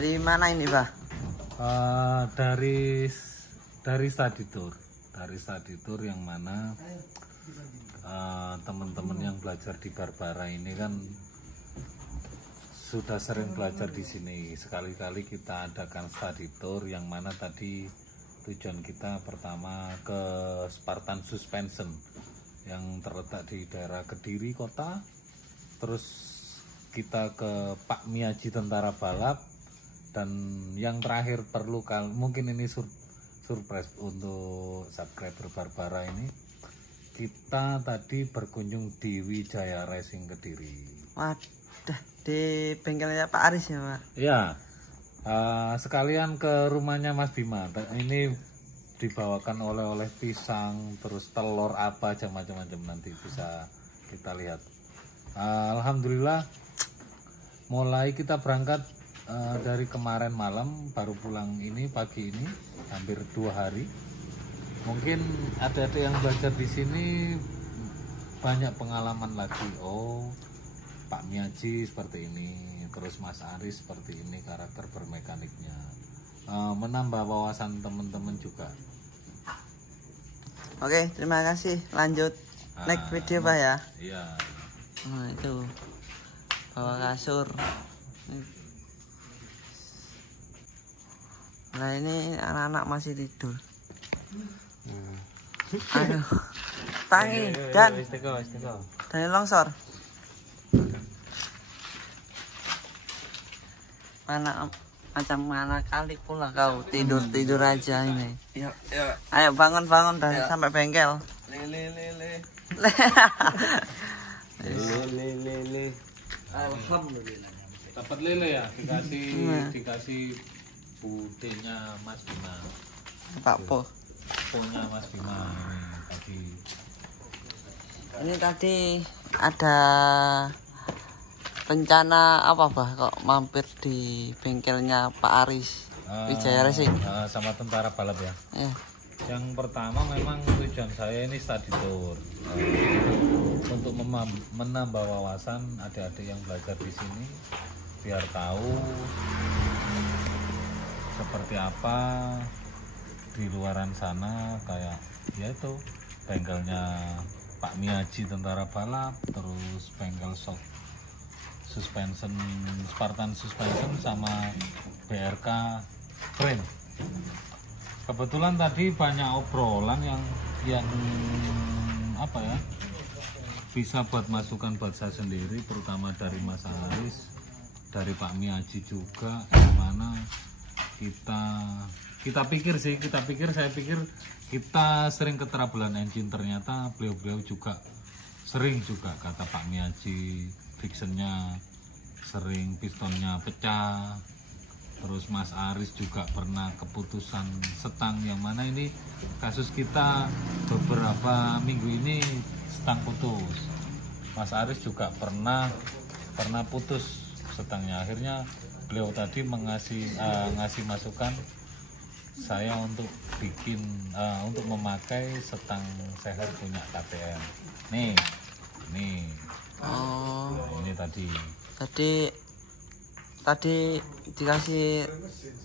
Dari mana ini, Pak? Dari study tour yang mana teman-teman yang belajar di Barbara ini kan sudah sering belajar di sini. Sekali-kali kita adakan study tour yang mana tadi tujuan kita pertama ke Spartan Suspension yang terletak di daerah Kediri kota, terus kita ke Pak Miyaji Tentara Balap, dan yang terakhir mungkin ini surprise untuk subscriber Barbara ini, kita tadi berkunjung di Wijaya Racing Kediri. Wadah, di bengkelnya Pak Aris ya, Pak? Ya, sekalian ke rumahnya Mas Bima. Ini dibawakan oleh-oleh pisang, terus telur apa aja macam-macam, nanti bisa kita lihat. Alhamdulillah, mulai kita berangkat dari kemarin malam, baru pulang ini pagi ini, hampir 2 hari. Mungkin ada yang belajar di sini banyak pengalaman lagi. Oh, Pak Miyaji seperti ini, terus Mas Aris seperti ini karakter bermekaniknya. Menambah wawasan teman-teman juga. Oke, terima kasih. Lanjut next video, Pak ya. Iya. Nah, itu bawa kasur. Nah, ini anak-anak masih tidur. Aduh, tangi dan dari longsor. Macam mana kali pula kau tidur aja ini. Ayo bangun dan sampai bengkel. Lele. Alhamdulillah. Dapat lele ya, dikasih budenya Mas Bima. Pak Po. Ponya Mas Bima Ini tadi ada rencana apa, Bah? Kok mampir di bengkelnya Pak Aris Wijaya Racing? Sama tentara balap ya. Ya. Yang pertama memang tujuan saya ini study tour, untuk menambah wawasan adik-adik yang belajar di sini, biar tahu seperti apa di luaran sana, kayak yaitu bengkelnya Pak Miyaji Tentara Balap, terus bengkel suspension Spartan Suspension sama BRK Frame. Kebetulan tadi banyak obrolan yang apa ya, bisa buat masukan buat saya sendiri, terutama dari Mas Aris, dari Pak Miyaji juga, yang mana saya pikir kita sering keterbelahan engine, ternyata beliau juga sering juga, kata Pak Miyaji, frictionnya sering, pistonnya pecah. Terus Mas Aris juga pernah keputusan setang, yang mana ini kasus kita beberapa minggu ini setang putus. Mas Aris juga pernah putus setangnya. Akhirnya beliau tadi ngasih masukan saya untuk untuk memakai setang seher punya KTM. Nih. Oh. Nah, ini Tadi dikasih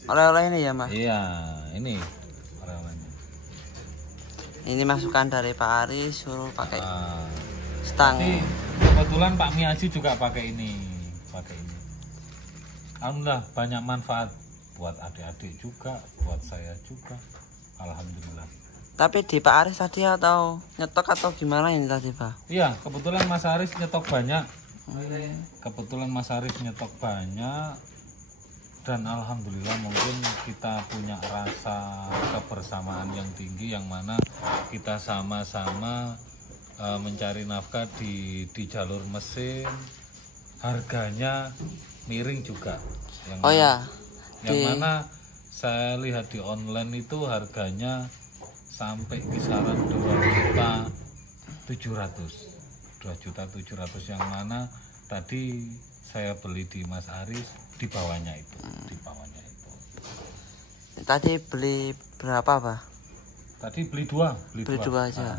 oleh-oleh ini ya, Mas? Iya, ini oleh-olehnya. Ini masukan dari Pak Aris, suruh pakai stang. Tapi kebetulan Pak Miyaji juga pakai ini. Alhamdulillah banyak manfaat buat adik-adik juga, buat saya juga. Alhamdulillah. Tapi di Pak Aris tadi atau nyetok atau gimana ini tadi, Pak? Iya, kebetulan Mas Aris nyetok banyak. Dan alhamdulillah mungkin kita punya rasa kebersamaan yang tinggi, yang mana kita sama-sama mencari nafkah di jalur mesin. Harganya miring juga, yang mana saya lihat di online itu harganya sampai kisaran 2.700.000, yang mana tadi saya beli di Mas Aris di bawahnya itu. Tadi beli berapa, Pak? Tadi beli dua aja.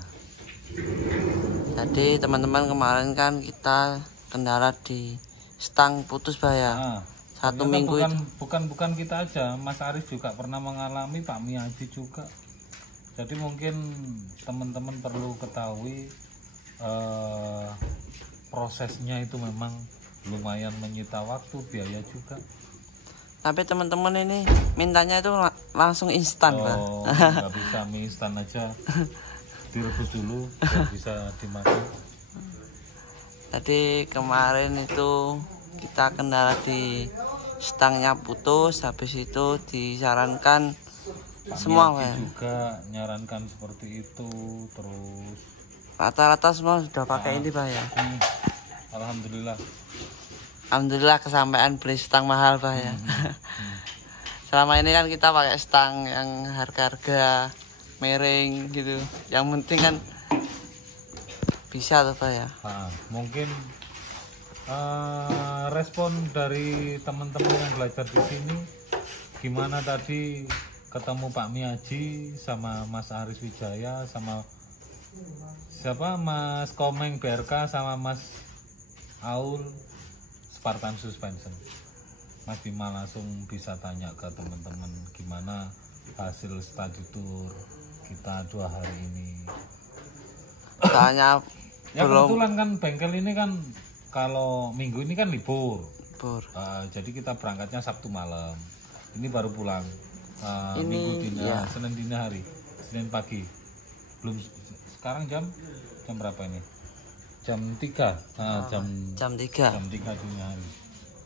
Tadi teman-teman kemarin kan kita kendala di stang putus, Pak ya. 1 Ternyata minggu itu. bukan kita aja, Mas Aris juga pernah mengalami, Pak Miyaji juga. Jadi mungkin teman-teman perlu ketahui prosesnya itu memang lumayan menyita waktu, biaya juga. Tapi teman-teman ini mintanya itu langsung instan, Pak. Oh, nggak bisa mie instan aja, direbus dulu biar bisa dimakan. Tadi kemarin itu kita kendala di stangnya putus, habis itu disarankan Pak semua, Miyaji Pak. juga nyarankan seperti itu, terus Rata-rata semua sudah pakai ini, Pak ya. alhamdulillah. Alhamdulillah kesampaian beli stang mahal, Pak ya. Selama ini kan kita pakai stang yang harga-harga miring gitu. Yang penting kan bisa tuh, Pak ya. Mungkin respon dari teman-teman yang belajar di sini gimana tadi ketemu Pak Miyaji sama Mas Aris Wijaya sama siapa Mas Komeng BRK sama Mas Aul Spartan Suspension. Mas Bima langsung bisa tanya ke teman-teman gimana hasil study tour kita 2 hari ini. Soalnya Ya belum kebetulan kan bengkel ini kan kalau minggu ini kan libur. libur. Jadi kita berangkatnya Sabtu malam. Ini baru pulang Ini, minggu dini, ya. Senin dini hari, Senin pagi. Belum sekarang jam berapa ini? Jam 3. Jam 3. Jam 3 dini hari.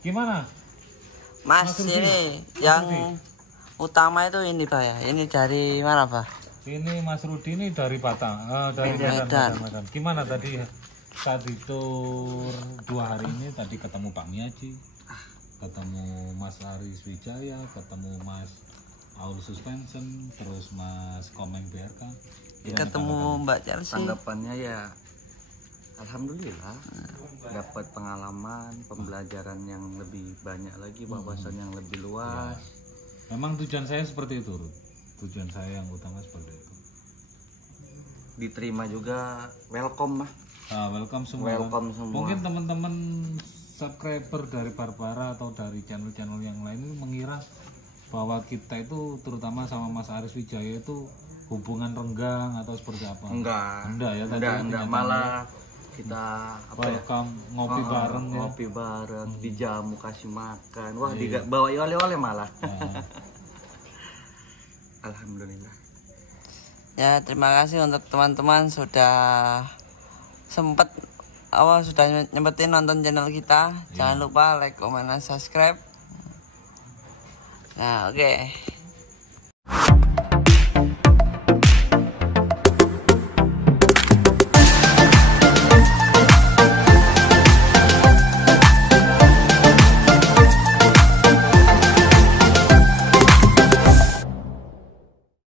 Gimana? Mas, Mas Rudi. ini yang utama itu ini, Pak ya. Ini dari mana, Pak? Ini Mas Rudi ini dari Batang, dari Medan. Medan. Gimana tadi saat itu 2 hari ini tadi ketemu Pak Miyaji, ketemu Mas Aris Wijaya, ketemu Mas Aul Suspension, terus Mas Komeng BRK. Gimana Ketemu Mbak Chelsea. Tanggapannya ya alhamdulillah dapat pengalaman, pembelajaran yang lebih banyak lagi, wawasan yang lebih luas. Memang tujuan saya seperti itu, Ruth. Tujuan saya yang utama seperti itu. Diterima juga, welcome mah. Welcome semua. Welcome semua. Mungkin teman-teman subscriber dari Barbara atau dari channel-channel yang lain itu mengira bahwa kita itu terutama sama Mas Aris Wijaya itu hubungan renggang atau seperti apa? Enggak ya, tadi enggak, malah kita apa ya? welcome ngopi bareng ya. Ngopi bareng, dijamu, kasih makan. Wah, bawa oleh-oleh malah. Alhamdulillah. Ya, terima kasih untuk teman-teman sudah sempat sudah nyempetin nonton channel kita. Jangan lupa like, comment, dan subscribe. Nah, oke.